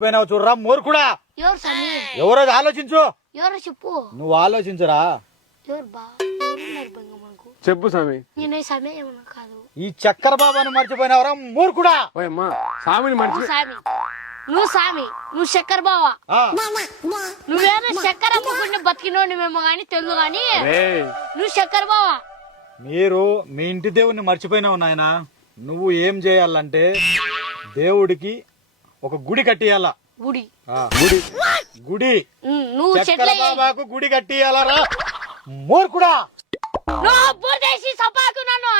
పోయినావు చూడరా మూర్ఖుడా. ఎవరు స్వామి? ఎవరో ఆలోచించు. ఎవరో చెప్పు. నువ్వు ఆలోచించరా. ఎవరు బా ఎవరున్నారు బంగ మనకు? చెప్పు స్వామి. నేను స్వామి ఏమన్నా కాదు. ఈ చక్కర బాబాని మర్చిపోయినావురా మూర్ఖుడా. ఓయమ్మా స్వామిని మర్చి స్వామి నువ్వు స్వామి నువ్వు చక్కెర బావా. నువ్వేమో చక్కెర అమ్ముకుంటే బతికినోడివేమో గాని తెలుగు గాని నువ్వు చక్కెర బావా. మీరు మీ ఇంటి దేవుణ్ణి మర్చిపోయినావు నాయన. నువ్వు ఏం చేయాలంటే దేవుడికి ఒక గుడి కట్టియాల. గుడి గుడి గుడి నువ్వు చక్కర బాబాకు గుడి కట్టియాలరా మూర్ఖుడా. నువ్వు బుర్దేసి సపాకు నన్ను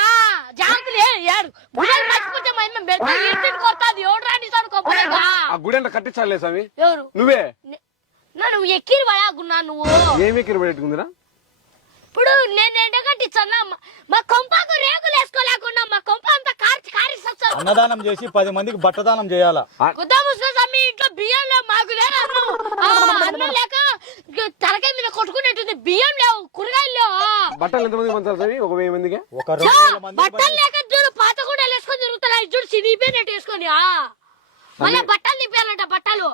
జాగ్రత్త ఏడు బుర్రలు మర్చిపోతే మా అమ్మ బెడ్ ఇంటిని కొడతాది. ఎవడు రాని సార్ కొప్పలేదా ఆ గుడి అంటే కట్టించాలే స్వామి. ఎవరు? నువ్వే. నువ్వు ఎక్కిరి పడాకున్నా. నువ్వు ఏమి ఎక్కిరి పెట్టుకుందిరా? ఇప్పుడు నేను ఎండ కట్టించన్నా మా కొంపకు రేకులు వేసుకోలేకున్నా మా కొంప అంతా కార్చి కారిస్తాను. అన్నదానం చేసి 10 మందికి బట్టదానం చేయాలా. గుద్దా ముస్లిం ఇంట్లో బియ్యం లేవు. మాకు లేదు అన్నం లేక తలకాయ మీద కొట్టుకునేట్టుంది. బియ్యం లేవు, కూరగాయలు లేవు. బట్టలు ఎంతమంది పంచాలి స్వామి? ఒక 1000 మందికి. ఒక 200 మంది బట్టలు లేక చూడు పాత కూడా వేసుకొని తిరుగుతున్నా. చూడు సినిపోయినట్టు వేసుకొని మళ్ళీ బట్టలు నింపాలంట. బట్టలు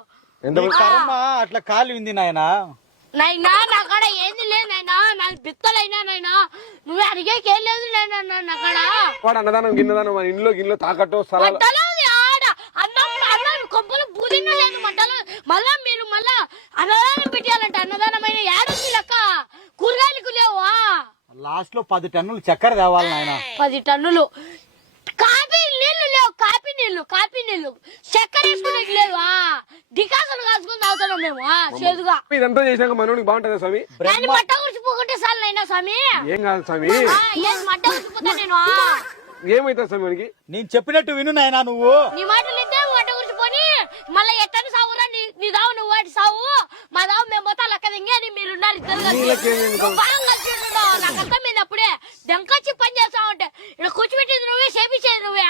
కర్మ అట్లా కాలి ఉంది నాయన. నైనా నా కాడ ఏంది లేదు నైనా. నాకు బిత్తలైనా నైనా నువ్వు అడిగేకేం లేదు నాకాడ. వాడు అన్నదానం గిన్నదానం మన ఇంట్లో తాకట్టు స్థలాలు ఆడ అన్నం అన్నం కొంపలు పూజిన లేదు మంటలు. మళ్ళా మీరు మళ్ళా అన్నదానం పెట్టాలంట. అన్నదానమైన ఏడుంది లెక్క. కూరగాయలకు లేవా? లాస్ట్ లో 10 టన్నులు చక్కెర తేవాలి నాయన. 10 టన్నులు. కాఫీ నీళ్లు లేవు. కాఫీ నీళ్లు చక్కెర వేసుకునేది లేదు. డికాసలు కాసుకుని తాగుతున్నాం మేము చేదుగా. ఇదంతా చేసినాక మనోడికి బాగుంటుందా స్వామి? దాన్ని మట్ట గుడిచిపోకుంటే సార్ అయినా స్వామి. ఏం కాదు స్వామి. మట్ట గుడిచిపోతా నేను. ఏమైతుంది స్వామి మనకి? నేను చెప్పినట్టు విను నాయనా. నువ్వు నీ మాటలు ఇద్దే మట్ట గుడిచిపోని మళ్ళీ ఎట్టని సావురా. నీ దావు నువ్వు వాటి సావు మా దావు మేము పోతా లెక్క దింగి అని మీరు ఉన్నారు ఇద్దరు బాగా కలిసి నాకు అర్థమైంది. అప్పుడే దెంకొచ్చి పని చేస్తా ఉంటే ఇక్కడ కూర్చోబెట్టింది నువ్వే, చేపించేది నువ్వే.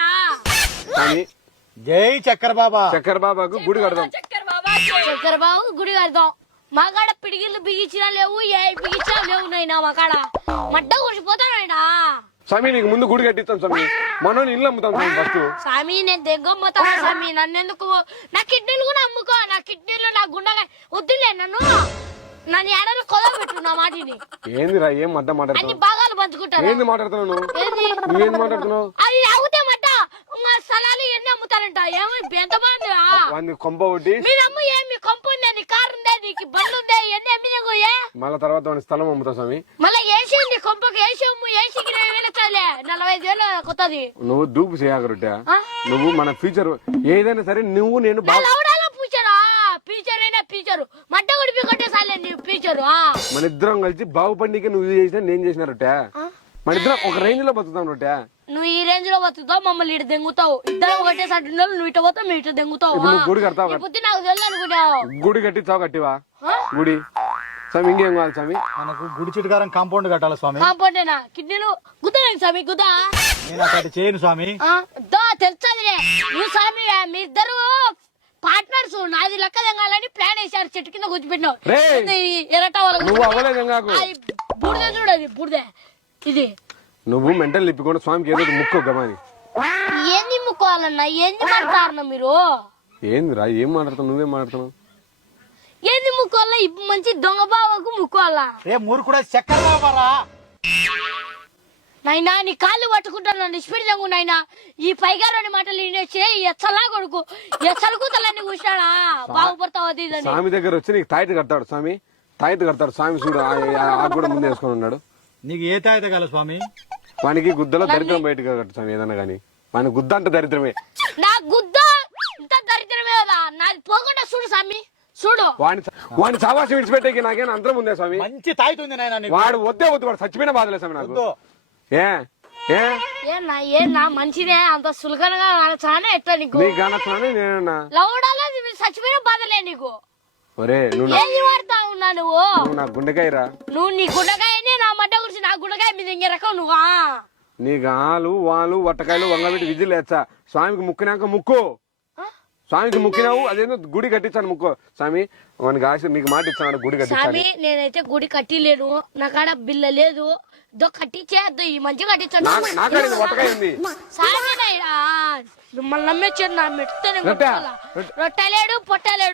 జై చక్కర బాబా. చక్కర బాబాకు గుడి కడదాం. చక్కర బాబు గుడి కడదాం. మా కాడ పిడిగిళ్ళు బిగించినా లేవు, ఏ బిగించినా లేవు నైనా. మా కాడ మడ్డ కుడిచిపోతానైనా. స్వామి నీకు ముందు గుడి కట్టిస్తాం స్వామి. మనోని ఇల్లు అమ్ముతాం స్వామి ఫస్ట్. స్వామి నేను దెగ్గమ్ముతాను స్వామి. నన్నెందుకు? నా కిడ్నీలు కూడా అమ్ముకో. నా కిడ్నీలు నా గుండెగా వద్దులే. నన్ను ఏడాది కొదవ పెట్టు నా మాటిని. ఏందిరా ఏం మడ్డ అన్ని మాట్లాడుతున్నావు? భాగాలు పంచుకుంటారు. ఏంది మాట్లాడుతున్నావు నువ్వేంది మాట్లాడుతున్నావు? అది అవుతే మడ్డ స్థలాలు ఎన్ని అమ్ముతారంట. ఏమి ఎంతమంది వాడిని కొంప ఒకటి మీరు అమ్ము. ఏమి కొంప ఉందే, నీ కారు ఉందే, నీకు బండ్లు ఉందే, ఎన్ని అమ్మినగో. మళ్ళా తర్వాత వాడి స్థలం అమ్ముతా స్వామి. మళ్ళీ ఏసీ ఉంది కొంపకి. ఏసీ అమ్ము. ఏసీకి 45,000 కొత్తది. నువ్వు దూపు చేయగలుగుతా. నువ్వు మన ఫ్యూచర్ ఏదైనా సరే నువ్వు నేను పూచారా ఫ్యూచర్ అయినా ఫ్యూచర్ మడ్డ ఉడిపి కొట్టేసాలే నీ ఫ్యూచర్. మన ఇద్దరం కలిసి బాగుపడికి నువ్వు చేసినా నేను చేసిన రొట్టె. మన ఇద్దరం ఒక రేంజ్ లో బతుకుతాం రొట్టె. నువ్వు ఈ రేంజ్ లో బతుకుతావు, మమ్మల్ని ఇటు దెంగుతావు. ఇద్దరం కొట్టేసాడు. నువ్వు ఇటు పోతావు, మేము ఇటు దెంగుతావు. గుడి కడతావు. బుద్ధి నాకు తెలియదు అనుకుంటావు. గుడి కట్టిస్తావు. కట్టివా గుడి స్వామి? ఇంకేం కావాలి స్వామి? మనకు గుడి చిటకారం కాంపౌండ్ కట్టాలి స్వామి. కాంపౌండేనా? కిడ్నీలు గుద్దలేదు స్వామి. గుద్దా నేను అక్కడ చేయను స్వామి. తెలుసదిలే. నువ్వు స్వామి మీ ఇద్దరు పార్ట్నర్స్. నాది లెక్క తెంగాలని ప్లాన్ వేసారు. చెట్టు కింద కూర్చోబెట్టినావు. ఎరట నువ్వు అవ్వలేదు బూడిదే చూడు. అది బూడిదే. ఇది నువ్వు మెంటల్ నిప్పుకుండా స్వామికి ఏదో ముక్కు గమాని. ఏంది ముక్కోవాలన్నా? ఏంది మాట్లాడుతున్నా మీరు? ఏందిరా ఏం మాట్లాడుతున్నావు? నువ్వేం మాట్లాడుతున్నావు? ఏంది ముక్కోవాలా? మంచి దొంగ బావకు ముక్కోవాలా? మూర్ఖుడా చక్కర బాబారా. నైనా నీ కాళ్ళు పట్టుకుంటాను. నన్ను స్పీడ్ దొంగ నైనా. ఈ పైగారని మాటలు వినేసి ఎచ్చలా కొడుకు ఎచ్చలుకుతలన్నీ కూర్చాడా బాగుపడతావు. అది స్వామి దగ్గర వచ్చి నీకు తాయిత కడతాడు స్వామి. తాయిత కడతాడు స్వామి. చూడు ఆ కూడా ముందు వేసుకొని ఉన్నాడు. నీకు ఏ తాయిత కాల స్వామి? వానికి గుద్దలో దరిద్రం బయటకు కట్టు స్వామి. ఏదన్నా గానీ వాని గుద్ద అంటే దరిద్రమే. నా గుద్ద ఇంత దరిద్రమే కదా. నాది పోకుండా చూడు స్వామి. చూడు వాడిని సావాసం విడిచిపెట్టే నాకేనా అంతరం ఉందే స్వామి? మంచి తాయిత ఉంది నాయన. వాడు వద్దే వద్దు. వాడు చచ్చిపోయిన బాధలే స్వామి నాకు. ఏనా మంచిదే. అంత సులకనగా చాలా ఎట్లా నీకు? నేనన్నా లవడాలో చచ్చిపోయిన బాధలే నీకు. ఒరే నువ్వు ఏది వాడుతా ఉన్నా నువ్వు? నా గుండెకాయరా. నువ్వు నీ గుండెకాయనే నా మడ్డ గురించి నా గుండెకాయ మీద ఇంకే రకం నువ్వా? నీకు ఆలు వాలు వట్టకాయలు వంగబెట్టి విజిల్ వేస్తా. స్వామికి ముక్కినాక ముక్కు. స్వామికి ముక్కినావు అదేందో గుడి కట్టించాను ముక్కో స్వామి. వానికి ఆశ నీకు మాట ఇచ్చాను గుడి కట్టించాను. నేనైతే గుడి కట్టిలేను. నా కాడ బిల్ల లేదు. కట్టించేద్దు. ఈ మంచి కట్టించాను. వట్టకాయ ఉంది. మిమ్మల్ని నమ్మేచ్చాను. నా మెట్టుతోనే రొట్టెలేడు పొట్టలేడు.